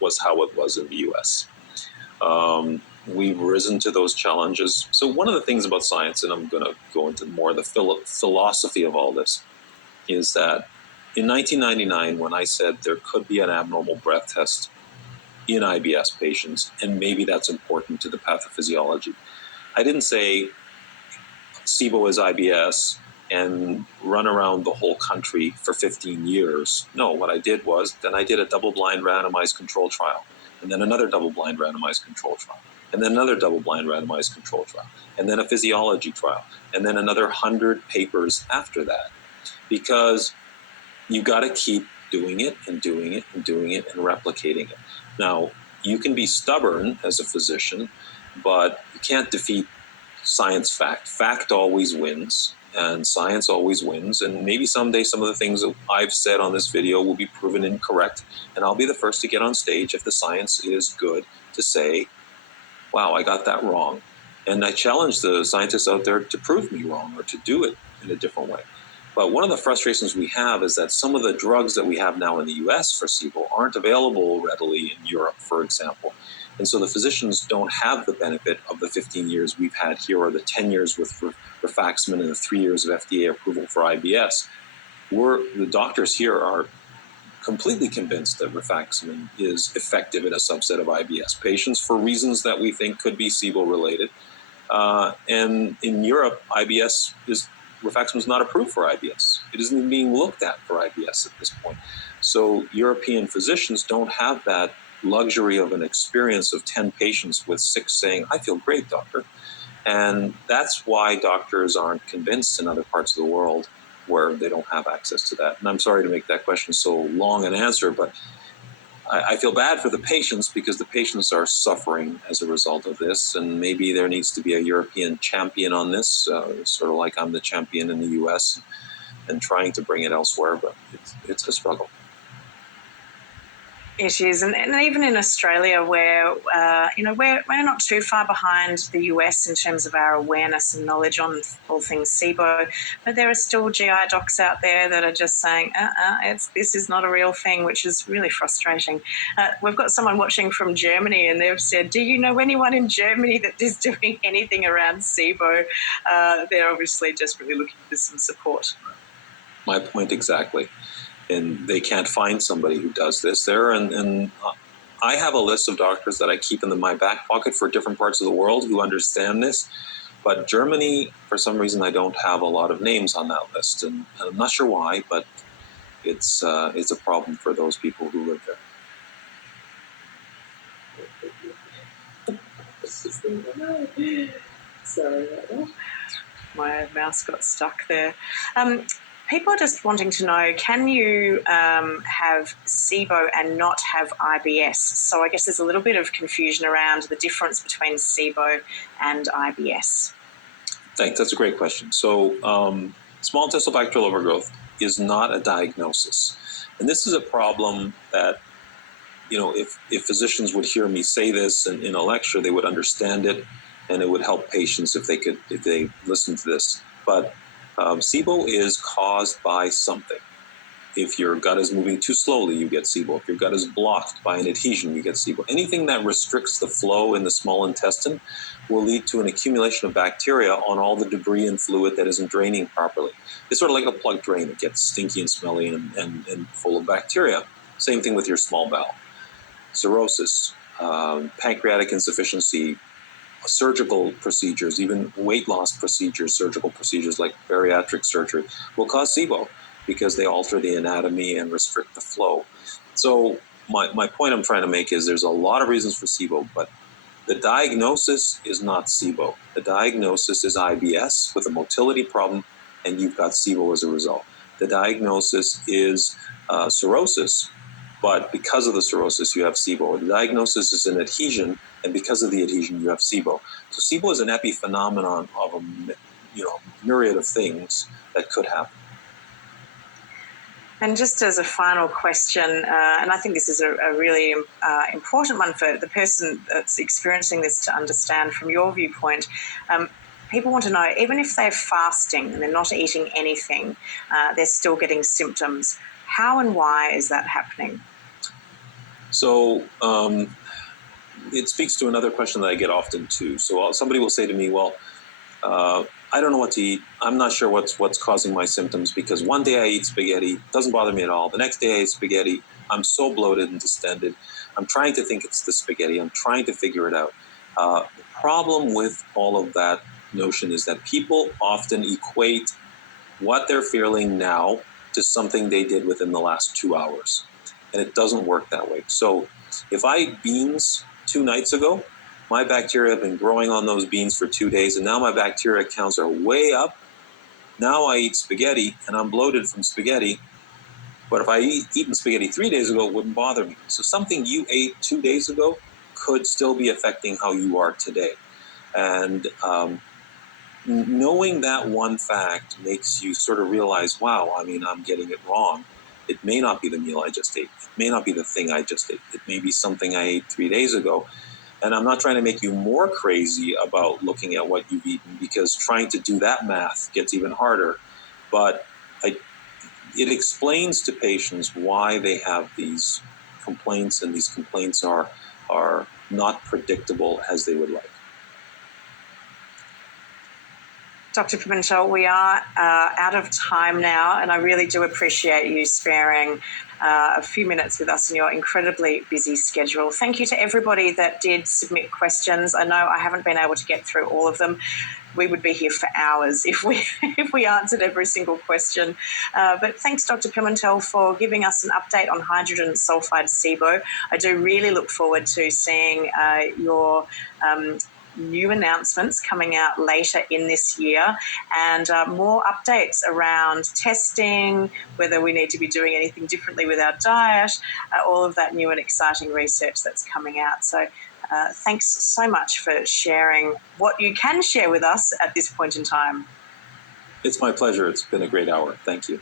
was how it was in the US. We've risen to those challenges. So one of the things about science, and I'm going to go into more of the philosophy of all this, is that in 1999, when I said there could be an abnormal breath test in IBS patients, and maybe that's important to the pathophysiology, I didn't say SIBO is IBS and run around the whole country for 15 years. No, what I did was, then I did a double-blind randomized control trial, and then another double-blind randomized control trial, and then another double-blind randomized control trial, and then a physiology trial, and then another 100 papers after that. Because you got to keep doing it and doing it and doing it and replicating it. Now, you can be stubborn as a physician, but you can't defeat science fact. Fact always wins, and science always wins. And maybe someday some of the things that I've said on this video will be proven incorrect, and I'll be the first to get on stage if the science is good to say, wow, I got that wrong. And I challenge the scientists out there to prove me wrong or to do it in a different way. But one of the frustrations we have is that some of the drugs that we have now in the US for SIBO aren't available readily in Europe, for example. And so the physicians don't have the benefit of the 15 years we've had here, or the 10 years with rifaximin and the 3 years of FDA approval for IBS. The doctors here are completely convinced that rifaximin is effective in a subset of IBS patients for reasons that we think could be SIBO related. And in Europe, rifaximin is not approved for IBS. It isn't even being looked at for IBS at this point. So European physicians don't have that luxury of an experience of 10 patients with 6 saying, I feel great, doctor. And that's why doctors aren't convinced in other parts of the world where they don't have access to that. And I'm sorry to make that question so long an answer, but I feel bad for the patients because the patients are suffering as a result of this. And maybe there needs to be a European champion on this, sort of like I'm the champion in the US and trying to bring it elsewhere, but it's a struggle. It is, and even in Australia, where we're not too far behind the US in terms of our awareness and knowledge on all things SIBO, but there are still GI docs out there that are just saying, this is not a real thing, which is really frustrating. We've got someone watching from Germany, and they've said, "Do you know anyone in Germany that is doing anything around SIBO?" They're obviously desperately looking for some support. My point exactly. And they can't find somebody who does this there. And I have a list of doctors that I keep in my back pocket for different parts of the world who understand this. But Germany, for some reason, I don't have a lot of names on that list. And I'm not sure why, but it's a problem for those people who live there. Sorry about that. My mouse got stuck there. People are just wanting to know, can you have SIBO and not have IBS? So I guess there's a little bit of confusion around the difference between SIBO and IBS. Thanks. That's a great question. So small intestinal bacterial overgrowth is not a diagnosis. And this is a problem that, if physicians would hear me say this in a lecture, they would understand it, and it would help patients if they listen to this. But SIBO is caused by something. If your gut is moving too slowly, you get SIBO. If your gut is blocked by an adhesion, you get SIBO. Anything that restricts the flow in the small intestine will lead to an accumulation of bacteria on all the debris and fluid that isn't draining properly. It's sort of like a plugged drain. It gets stinky and smelly and full of bacteria. Same thing with your small bowel. Cirrhosis, pancreatic insufficiency, surgical procedures, even weight loss procedures, surgical procedures like bariatric surgery will cause SIBO because they alter the anatomy and restrict the flow. So my point I'm trying to make is there's a lot of reasons for SIBO, but the diagnosis is not SIBO. The diagnosis is IBS with a motility problem, and you've got SIBO as a result. The diagnosis is cirrhosis, but because of the cirrhosis, you have SIBO. The diagnosis is an adhesion, and because of the adhesion, you have SIBO. So SIBO is an epiphenomenon of a myriad of things that could happen. And just as a final question, and I think this is a really important one for the person that's experiencing this to understand from your viewpoint, people want to know, even if they're fasting and they're not eating anything, they're still getting symptoms. How and why is that happening? So it speaks to another question that I get often too. So somebody will say to me, well, I don't know what to eat. I'm not sure what's causing my symptoms, because one day I eat spaghetti, it doesn't bother me at all. The next day I eat spaghetti, I'm so bloated and distended. I'm trying to think it's the spaghetti. I'm trying to figure it out. The problem with all of that notion is that people often equate what they're feeling now to something they did within the last 2 hours. And it doesn't work that way. So if I ate beans 2 nights ago, my bacteria have been growing on those beans for 2 days, and now my bacteria counts are way up. Now I eat spaghetti, and I'm bloated from spaghetti. But if I eaten spaghetti 3 days ago, it wouldn't bother me. So something you ate 2 days ago could still be affecting how you are today. And knowing that one fact makes you sort of realize, wow, I mean, I'm getting it wrong. It may not be the meal I just ate. It may not be the thing I just ate. It may be something I ate 3 days ago. And I'm not trying to make you more crazy about looking at what you've eaten, because trying to do that math gets even harder. But it explains to patients why they have these complaints, and these complaints are not predictable as they would like. Dr. Pimentel, we are out of time now, and I really do appreciate you sparing a few minutes with us in your incredibly busy schedule. Thank you to everybody that did submit questions. I know I haven't been able to get through all of them. We would be here for hours if we answered every single question. But thanks, Dr. Pimentel, for giving us an update on hydrogen sulfide SIBO. I do really look forward to seeing your new announcements coming out later in this year, and more updates around testing, whether we need to be doing anything differently with our diet, all of that new and exciting research that's coming out. So thanks so much for sharing what you can share with us at this point in time. It's my pleasure. It's been a great hour. Thank you.